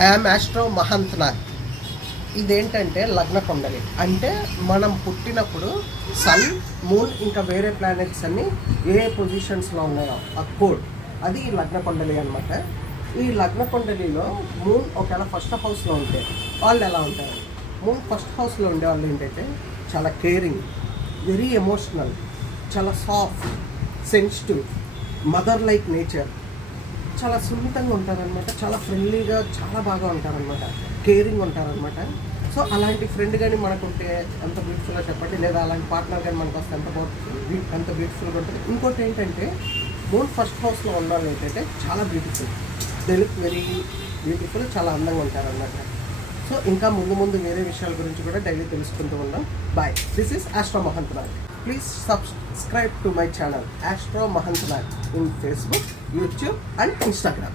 I'm astro మహంత్నాథ్. ఇదేంటంటే లగ్న కుండలి అంటే మనం పుట్టినప్పుడు సన్, మూన్ ఇంకా వేరే ప్లానెట్స్ అన్నీ ఏ పొజిషన్స్లో ఉన్నాయో ఆ కోడ్ అది ఈ లగ్న కుండలి అనమాట. ఈ లగ్న కుండలిలో మూన్ ఒకవేళ ఫస్ట్ హౌస్లో ఉంటే వాళ్ళు ఎలా ఉంటారు? మూన్ ఫస్ట్ హౌస్లో ఉండే వాళ్ళు ఏంటంటే చాలా కేరింగ్, వెరీ ఎమోషనల్, చాలా soft, sensitive, mother like nature, చాలా సున్నితంగా ఉంటారనమాట, చాలా ఫ్రెండ్లీగా చాలా బాగా ఉంటారనమాట, కేరింగ్ ఉంటారనమాట. సో అలాంటి ఫ్రెండ్ కానీ మనకుంటే ఎంత బ్యూటిఫుల్గా చెప్పండి, లేదా అలాంటి పార్ట్నర్ కానీ మనకు వస్తే ఎంత బ్యూటిఫుల్గా ఉంటుంది. ఇంకోటి ఏంటంటే మూన్ ఫస్ట్ హౌస్లో ఉన్న వాళ్ళు ఏంటంటే చాలా beautiful, they look very beautiful, చాలా అందంగా ఉంటారనమాట. సో ఇంకా ముందు వేరే విషయాల గురించి కూడా డైలీ తెలుసుకుంటూ ఉన్నాం. Bye, this is astro Mahantnath. Please subscribe to my channel Astro Mahantnath in Facebook, YouTube and Instagram.